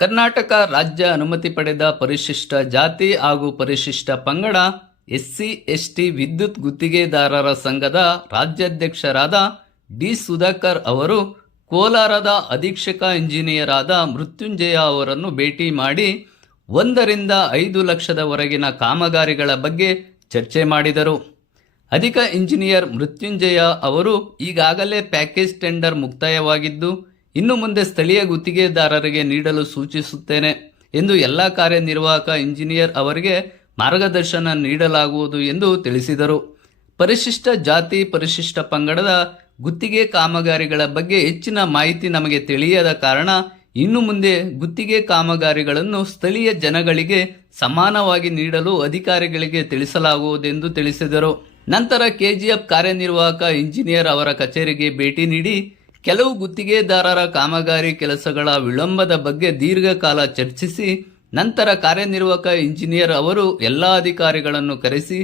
ಕರ್ನಾಟಕ ರಾಜ್ಯ ಅನುಮತಿ ಪಡೆದ ಪರಿಶಿಷ್ಟ ಜಾತಿ ಹಾಗೂ ಪರಿಶಿಷ್ಟ ಪಂಗಡ ಎಸ್ಸಿ, ಎಸ್ಟಿ ವಿದ್ಯುತ್ ಗುತ್ತಿಗೆದಾರರ ಸಂಘದ ರಾಜ್ಯಾಧ್ಯಕ್ಷರಾದ ಡಿ ಸುಧಾಕರ್ ಅವರು ಕೋಲಾರದ ಅಧೀಕ್ಷಕ ಇಂಜಿನಿಯರ್ ಆದ ಮೃತ್ಯುಂಜಯ ಅವರನ್ನು ಭೇಟಿ ಮಾಡಿ ಒಂದರಿಂದ ಐದು ಲಕ್ಷದವರೆಗಿನ ಕಾಮಗಾರಿಗಳ ಬಗ್ಗೆ ಚರ್ಚೆ ಮಾಡಿದರು. ಅಧಿಕ ಇಂಜಿನಿಯರ್ ಮೃತ್ಯುಂಜಯ ಅವರು ಈಗಾಗಲೇ ಪ್ಯಾಕೇಜ್ ಟೆಂಡರ್ ಮುಕ್ತಾಯವಾಗಿದ್ದು ಇನ್ನು ಮುಂದೆ ಸ್ಥಳೀಯ ಗುತ್ತಿಗೆದಾರರಿಗೆ ನೀಡಲು ಸೂಚಿಸುತ್ತೇನೆ ಎಂದು ಎಲ್ಲ ಕಾರ್ಯನಿರ್ವಾಹಕ ಇಂಜಿನಿಯರ್ ಅವರಿಗೆ ಮಾರ್ಗದರ್ಶನ ನೀಡಲಾಗುವುದು ಎಂದು ತಿಳಿಸಿದರು. ಪರಿಶಿಷ್ಟ ಜಾತಿ, ಪರಿಶಿಷ್ಟ ಪಂಗಡದ ಗುತ್ತಿಗೆ ಕಾಮಗಾರಿಗಳ ಬಗ್ಗೆ ಹೆಚ್ಚಿನ ಮಾಹಿತಿ ನಮಗೆ ತಿಳಿಯದ ಕಾರಣ ಇನ್ನು ಮುಂದೆ ಗುತ್ತಿಗೆ ಕಾಮಗಾರಿಗಳನ್ನು ಸ್ಥಳೀಯ ಜನಗಳಿಗೆ ಸಮಾನವಾಗಿ ನೀಡಲು ಅಧಿಕಾರಿಗಳಿಗೆ ತಿಳಿಸಲಾಗುವುದೆಂದು ತಿಳಿಸಿದರು. ನಂತರ ಕೆಜಿಎಫ್ ಕಾರ್ಯನಿರ್ವಾಹಕ ಇಂಜಿನಿಯರ್ ಅವರ ಕಚೇರಿಗೆ ಭೇಟಿ ನೀಡಿ ಕೆಲವು ಗುತ್ತಿಗೆದಾರರ ಕಾಮಗಾರಿ ಕೆಲಸಗಳ ವಿಳಂಬದ ಬಗ್ಗೆ ದೀರ್ಘಕಾಲ ಚರ್ಚಿಸಿ, ನಂತರ ಕಾರ್ಯನಿರ್ವಾಹಕ ಇಂಜಿನಿಯರ್ ಅವರು ಎಲ್ಲ ಅಧಿಕಾರಿಗಳನ್ನು ಕರೆಸಿ,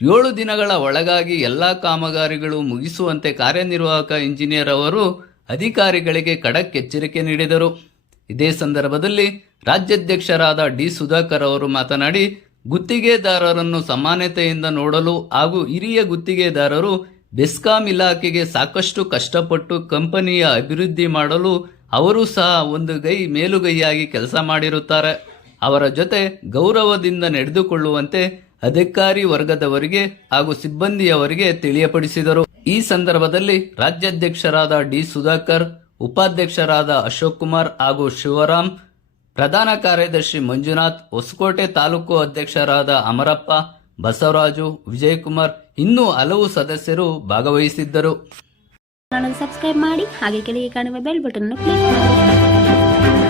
ಏಳು ದಿನಗಳ ಒಳಗಾಗಿ ಎಲ್ಲ ಕಾಮಗಾರಿಗಳು ಮುಗಿಸುವಂತೆ ಕಾರ್ಯನಿರ್ವಾಹಕ ಇಂಜಿನಿಯರ್ ಅವರು ಅಧಿಕಾರಿಗಳಿಗೆ ಖಡಕ್ ಎಚ್ಚರಿಕೆ ನೀಡಿದರು. ಇದೇ ಸಂದರ್ಭದಲ್ಲಿ ರಾಜ್ಯಾಧ್ಯಕ್ಷರಾದ ಡಿ ಸುಧಾಕರ್ ಅವರು ಮಾತನಾಡಿ, ಗುತ್ತಿಗೆದಾರರನ್ನು ಸಮಾನತೆಯಿಂದ ನೋಡಲು ಹಾಗೂ ಹಿರಿಯ ಗುತ್ತಿಗೆದಾರರು ಬೆಸ್ಕಾಂ ಇಲಾಖೆಗೆ ಸಾಕಷ್ಟು ಕಷ್ಟಪಟ್ಟು ಕಂಪನಿಯ ಅಭಿವೃದ್ಧಿ ಮಾಡಲು ಅವರು ಸಹ ಒಂದು ಗೈ ಮೇಲುಗೈಯಾಗಿ ಕೆಲಸ ಮಾಡಿರುತ್ತಾರೆ. ಅವರ ಜೊತೆ ಗೌರವದಿಂದ ನಡೆದುಕೊಳ್ಳುವಂತೆ ಅಧಿಕಾರಿ ವರ್ಗದವರಿಗೆ ಹಾಗೂ ಸಿಬ್ಬಂದಿಯವರಿಗೆ ತಿಳಿಯಪಡಿಸಿದರು. ಈ ಸಂದರ್ಭದಲ್ಲಿ ರಾಜ್ಯಾಧ್ಯಕ್ಷರಾದ ಡಿ ಸುಧಾಕರ್, ಉಪಾಧ್ಯಕ್ಷರಾದ ಅಶೋಕ್ ಕುಮಾರ್ ಹಾಗೂ ಶಿವರಾಮ್, ಪ್ರಧಾನ ಕಾರ್ಯದರ್ಶಿ ಮಂಜುನಾಥ್ ಹೊಸಕೋಟೆ ತಾಲೂಕು ಅಧ್ಯಕ್ಷರಾದ ಅಮರಪ್ಪ ಬಸವರಾಜು, ವಿಜಯಕುಮಾರ್, ಇನ್ನೂ ಹಲವು ಸದಸ್ಯರು ಭಾಗವಹಿಸಿದ್ದರು. ಸಬ್ಸ್ಕ್ರೈಬ್ ಮಾಡಿ, ಹಾಗೆ ಕೆಳಗೆ ಕಾಣುವ ಬೆಲ್ ಬಟನ್ ಕ್ಲಿಕ್ ಮಾಡಿ.